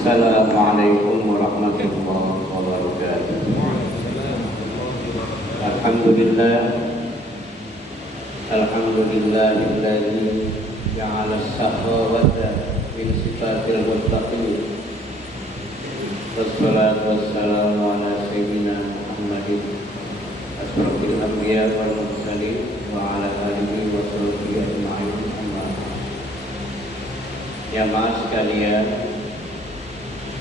Assalamualaikum warahmatullahi wabarakatuh. Alhamdulillahilladzi ja'ala as-sakhawata min sifatil muttaqin. Wassalatu wassalamu ala sayyidina Muhammadin asyrafil anbiya wal mursalin wa ala alihi wa sahbihi ajma'in. Jamaah sekalian,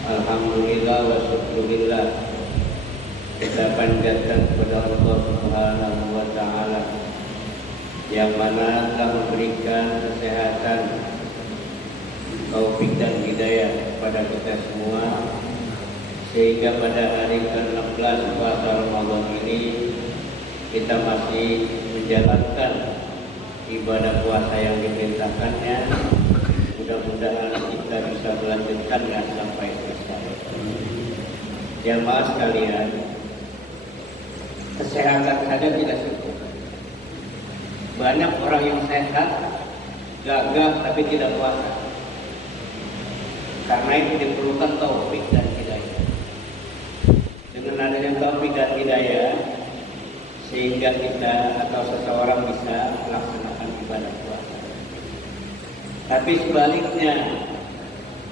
alhamdulillah wa syukurillah, kita panjatkan kepada Allah Subhanahu wa taala yang mana telah memberikan kesehatan, taufik dan hidayah kepada kita semua, sehingga pada hari ke-16 puasa Ramadan ini kita masih menjalankan ibadah puasa yang diperintahkannya. Mudah-mudahan kita bisa melanjutkannya sampai selesai. Jamaah sekalian, kesehatan saja tidak cukup. Banyak orang yang sehat, gagah tapi tidak puasa. Karena itu diperlukan taufik dan hidayah. Dengan adanya taufik dan hidayah, sehingga kita atau seseorang bisa melaksanakan ibadah puasa. Tapi sebaliknya,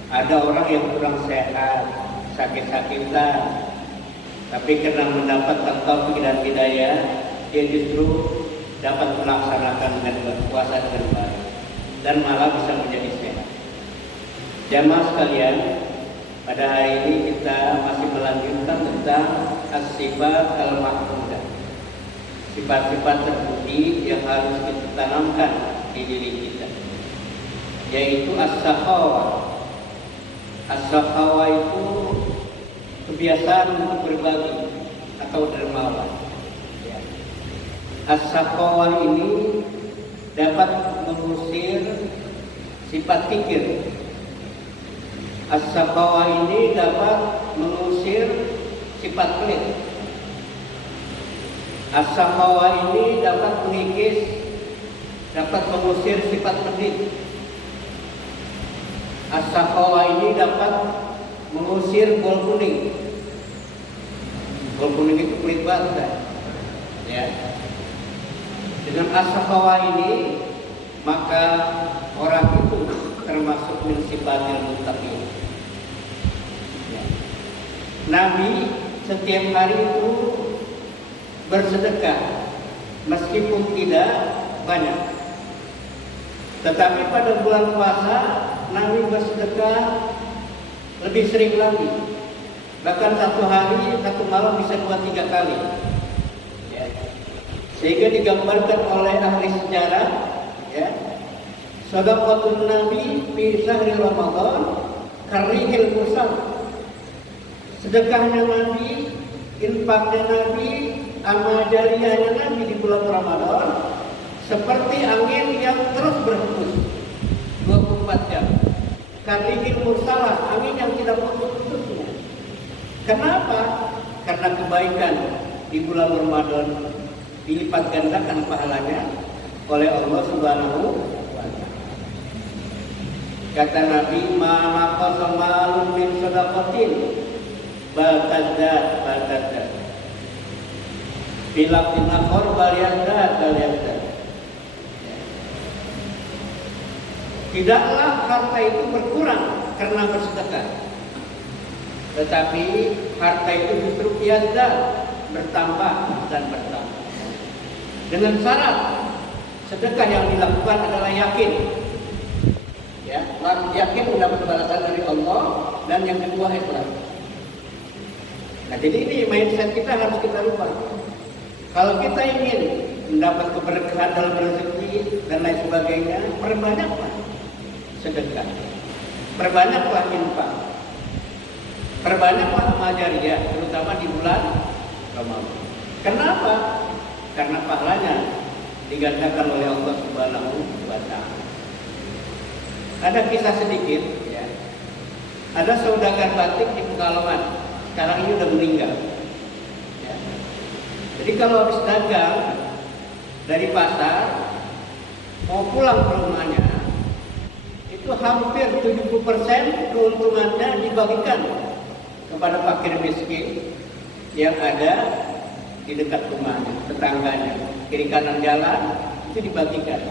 ada orang yang kurang sehat, sakit-sakitan, tapi karena mendapatkan taufik dan hidayah, dia justru dapat melaksanakan dengan berpuasa dengan baik dan malah bisa menjadi sehat. Jamaah sekalian, pada hari ini kita masih melanjutkan tentang as-sifat al-mahmudah, sifat-sifat terpuji yang harus kita tanamkan di diri kita, yaitu as-sakhawa. As-sakhawa itu kebiasaan untuk berbagi atau dermawan. As-sakhawa ini dapat mengusir sifat kikir. As-sakhawa ini dapat mengusir sifat pelit. As-sakhawa ini dapat mengikis, dapat mengusir sifat pedih. As-sakhawa ini dapat mengusir bol kuning. Bol kuning itu pelit banget, ya. Dengan as-sakhawa ini, maka orang itu termasuk min sifatil muttaqin. Ya. Nabi setiap hari itu bersedekah meskipun tidak banyak. Tetapi pada bulan puasa Nabi bersedekah lebih sering lagi. Bahkan satu hari, satu malam bisa 2-3 kali. Ya. Sehingga digambarkan oleh ahli sejarah, ya, shadaqatun Nabi fi syahri Ramadan karihil mursal. Sedekahnya Nabi, infaknya Nabi, amal jariyahnya Nabi di bulan Ramadan seperti angin yang terus berhembus 24 jam. Karihil mursalah, angin yang tidak putus-putusnya. Kenapa? Karena kebaikan di bulan Ramadan dilipat gandakan pahalanya oleh Allah Subhanahu wa taala. Kata Nabi, "Ma naqasa malun min shadaqatin bal tazdad." Bila akhor bal yazdad. Tidaklah harta itu berkurang karena bersedekah, tetapi harta itu justru yazda, bertambah dan bertambah. Dengan syarat sedekah yang dilakukan adalah yakin, ya, yakin mendapat balasan dari Allah, dan yang kedua ikhlas. Nah, jadi ini mindset kita harus kita rubah. Kalau kita ingin mendapat keberkahan dalam rezeki dan lain sebagainya, perbanyaklah sedekah, perbanyaklah infak, perbanyaklah amal jariyah, terutama di bulan Ramadan. Kenapa? Karena pahalanya digandakan oleh Allah Subhanahu wa taala. Ada kisah sedikit, ya. Ada saudagar batik di Pekalongan, sekarang ini udah meninggal. Ya. Jadi kalau habis dagang dari pasar mau pulang ke rumahnya, itu hampir 70% keuntungannya dibagikan kepada fakir miskin yang ada di dekat rumahnya, tetangganya, kiri kanan jalan, itu dibagikan.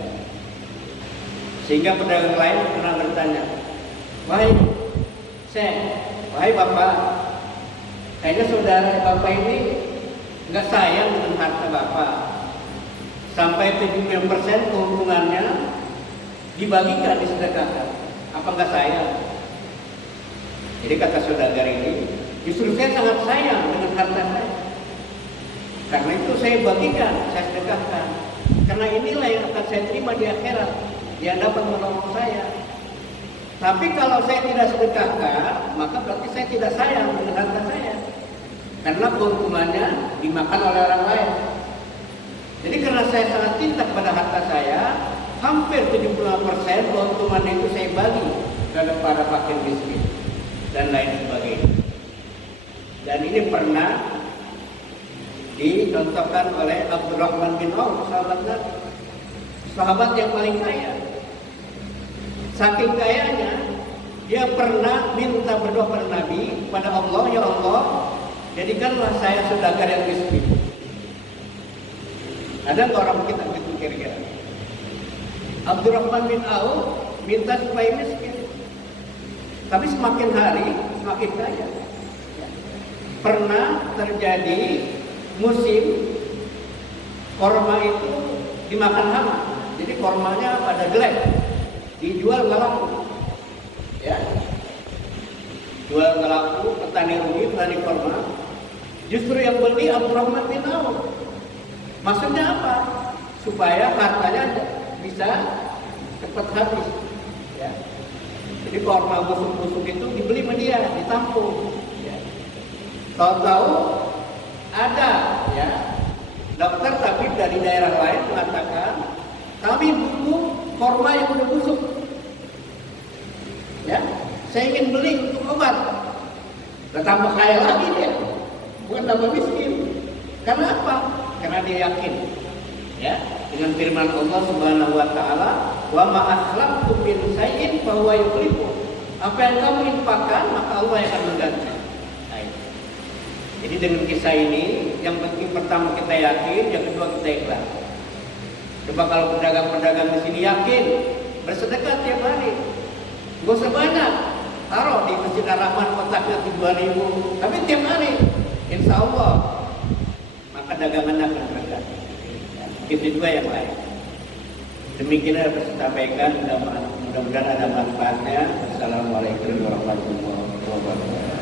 Sehingga pedagang lain pernah bertanya, wahai bapak, kayaknya saudara bapak ini nggak sayang dengan harta bapak. Sampai 70% keuntungannya dibagikan, disedekahkan. Apa nggak sayang? Jadi kata saudagar ini, justru saya sangat sayang dengan harta saya. Karena itu saya bagikan, saya sedekahkan. Karena inilah yang akan saya terima di akhirat. Dia dapat menolong saya. Tapi kalau saya tidak sedekahkan, maka berarti saya tidak sayang dengan harta saya. Karena keuntungannya dimakan oleh orang lain. Jadi karena saya sangat cinta kepada harta saya, hampir 75% keuntungan itu saya bagi kepada para fakir miskin dan lain sebagainya. Dan ini pernah dicontohkan oleh Abdurrahman bin Auf, sahabat yang paling kaya. Saking kayanya, dia pernah minta berdoa kepada Nabi, kepada Allah, ya Allah, jadikanlah saya saudagar yang miskin. Ada nggak orang kita begitu kira-kira? Abdurrahman bin Auf minta supaya miskin, tapi semakin hari semakin kaya. Pernah terjadi musim korma itu dimakan hama, jadi kormanya pada jelek, dijual nggak laku, ya, jual nggak laku, petani rugi, petani korma. Justru yang beli Abdurrahman bin Auf. Maksudnya apa? Supaya hartanya bisa cepat habis, ya. Jadi korma busuk-busuk itu dibeli sama dia, ditampung, ya. Tahu-tahu ada, ya, dokter tabib dari daerah lain mengatakan, kami butuh korma yang udah busuk, ya, saya ingin beli untuk obat. Tambah kaya lagi dia, bukan tambah miskin. Karena apa? Karena dia yakin, ya, dengan firman Allah Subhanahu wa taala, "Wa ma akhlaqtu min shay'in fa huwa yukhlifu." Apa yang kamu infakkan, maka Allah yang akan mengganti. Jadi dengan kisah ini, yang penting pertama kita yakin, yang kedua kita ikhlas. Coba kalau pedagang-pedagang di sini yakin, bersedekah tiap hari, gak usah banyak, taruh di Masjid Ar-Rahman kotaknya 2.000, tapi tiap hari, insya Allah, maka dagangannya akan berkah. Begitu juga yang lain. Demikian yang saya sampaikan, mudah-mudahan ada manfaatnya. Assalamualaikum warahmatullahi wabarakatuh.